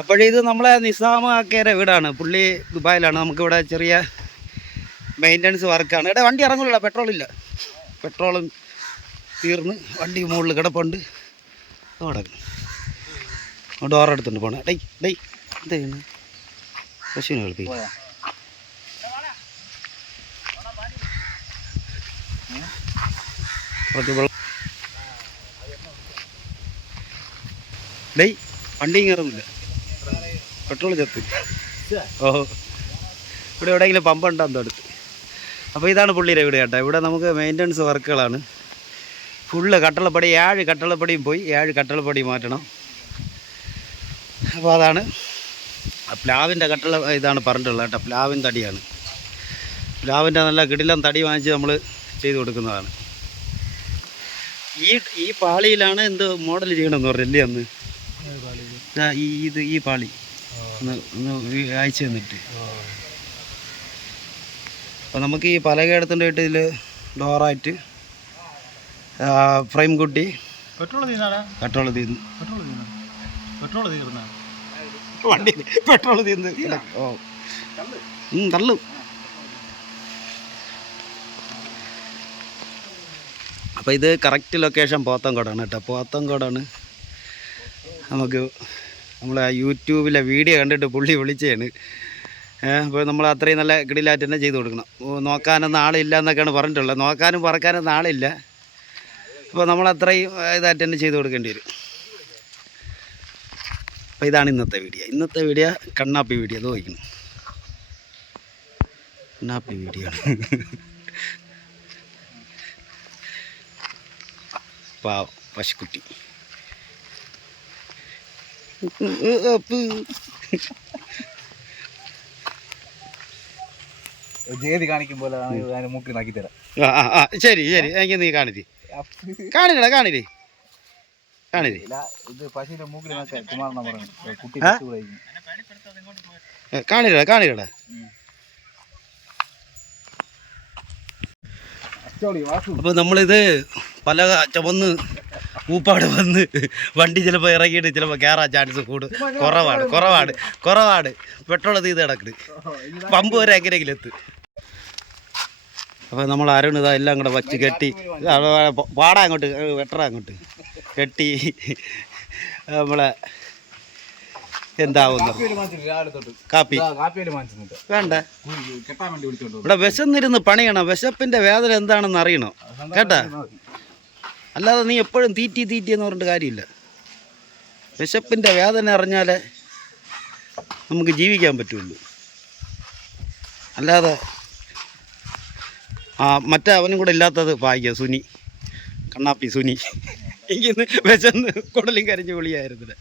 അപ്പോഴിത് നമ്മളെ നിസാമ ആക്കേരെ വീടാണ്. പുള്ളി ദുബായിലാണ്. നമുക്കിവിടെ ചെറിയ മെയിന്റനൻസ് വർക്കാണ് ഇവിടെ വണ്ടി ഇറങ്ങില്ല പെട്രോൾ ഇല്ല. പെട്രോളും തീർന്ന് വണ്ടി മുകളിൽ കിടപ്പുണ്ട്. കിടക്കുന്നു. ഡോറെടുത്തുണ്ട് പോണേ. ഡൈ ഡൈ എന്താ ചെയ്യുന്നു? പശുവിനെ കളിപ്പിക്കും കുറച്ച് വെള്ളം ഡേയ് വണ്ടി കയറുന്നില്ല പെട്രോൾ ചത്ത്. ഓഹോ ഇവിടെ എവിടെയെങ്കിലും പമ്പ് ഉണ്ടാകും അടുത്ത് അപ്പോൾ ഇതാണ് പുള്ളിയുടെ വീട് കേട്ടോ. ഇവിടെ നമുക്ക് മെയിന്റനൻസ് വർക്കുകളാണ് ഫുള്ള് കട്ടളപ്പടി ഏഴ് കട്ടളപ്പടിയും പോയി. ഏഴ് കട്ടളപ്പടി മാറ്റണം. അപ്പോൾ അതാണ്. പ്ലാവിന്റെ കട്ടള ഇതാണ് പറഞ്ഞിട്ടുള്ളത് കേട്ടോ. പ്ലാവിൻ തടിയാണ്. പ്ലാവിന്റെ നല്ല കിടിലം തടി വാങ്ങിച്ച് നമ്മൾ ചെയ്ത് കൊടുക്കുന്നതാണ്. ഈ ഈ പാളിയിലാണ് എന്ത് മോഡൽ ചെയ്യണമെന്ന് പറഞ്ഞല്ലേ അന്ന്? ഈ ഇത് ഈ പാളി. ഒന്ന് അയച്ചു തന്നിട്ട് അപ്പോൾ നമുക്ക് ഈ പലക എടുത്തിട്ട് ഇതിൽ ഡോറായിട്ട് ഫ്രെയിം കുട്ടി പെട്രോൾ പെട്രോൾ തീർന്നു. പെട്രോൾ തീർന്ന? വണ്ടി പെട്രോൾ തീർന്ന്. ഓ. തള്ളു. അപ്പോൾ ഇത് കറക്റ്റ് ലൊക്കേഷൻ പോത്തങ്കോടാണ് കേട്ടോ. പോത്തങ്കോടാണ് നമുക്ക് നമ്മളെ യൂട്യൂബിലെ വീഡിയോ കണ്ടിട്ട് പുള്ളി വിളിച്ചതാണ് അപ്പോൾ നമ്മൾ അത്രയും നല്ല കിടിലായിട്ട് തന്നെ ചെയ്ത് കൊടുക്കണം. നോക്കാനൊന്നും ആളില്ല എന്നൊക്കെയാണ് പറഞ്ഞിട്ടുള്ളത്. നോക്കാനും പറക്കാനൊന്നും ആളില്ല അപ്പോൾ നമ്മൾ അത്രയും ഇതായിട്ട് തന്നെ ചെയ്ത് കൊടുക്കേണ്ടി വരും. അപ്പോൾ ഇതാണ് ഇന്നത്തെ വീഡിയോ ഇന്നത്തെ വീഡിയോ കണ്ണാപ്പി വീഡിയോ അത് വയ്ക്കണം കണ്ണാപ്പി വീഡിയോ ആണ്. പാവം പശുക്കുട്ടി. ജേതി കാണിക്കുമ്പോൾ ഞാൻ മൂക്കി നാക്കി തരാം. ശരി ശരി എനിക്ക് നീ കാണിരി കാണിരടാ കാണില്ലേ കാണില്ലേ ഇത് പശുവിന്റെ മൂക്കിൽ കുട്ടി അച്ചോളി വാസു. അപ്പോൾ നമ്മളിത് പല ചുമന്ന് ഊപ്പാട് വന്ന് വണ്ടി ചിലപ്പോൾ ഇറങ്ങിയിട്ട് ചിലപ്പോൾ കയറാൻ ചാൻസ് കൂടും. കുറവാണ് കുറവാണ് കുറവാണ്. പെട്രോൾ തീത് കിടക്കുന്നത് പമ്പ് വരെ എങ്ങനെയെങ്കിലും എത്തും. അപ്പോൾ നമ്മൾ അരുൺ ഇതാ എല്ലാം കൂടെ വച്ച് കെട്ടി പാടാ അങ്ങോട്ട് വെട്ടറ അങ്ങോട്ട്. കെട്ടി നമ്മളെ എന്താവുന്നു? കാപ്പി. വേണ്ട. ഇവിടെ വിശന്നിരുന്ന് പണിയണം. വിശപ്പിന്റെ വേദന എന്താണെന്ന് അറിയണം? കേട്ടാ? അല്ലാതെ നീ എപ്പോഴും തീറ്റി തീറ്റി എന്ന് പറഞ്ഞിട്ട് കാര്യമില്ല. വിശപ്പിന്റെ വേദന അറിഞ്ഞാലേ നമുക്ക് ജീവിക്കാൻ പറ്റുള്ളൂ. അല്ലാതെ ആ മറ്റേ അവനും കൂടെ ഇല്ലാത്തത് ഭാഗ്യം സുനി. കണ്ണാപ്പി സുനി. എനിക്കിന്ന് വിശന്ന് കുടലും കരഞ്ഞ് വിളിയായിരുന്നു.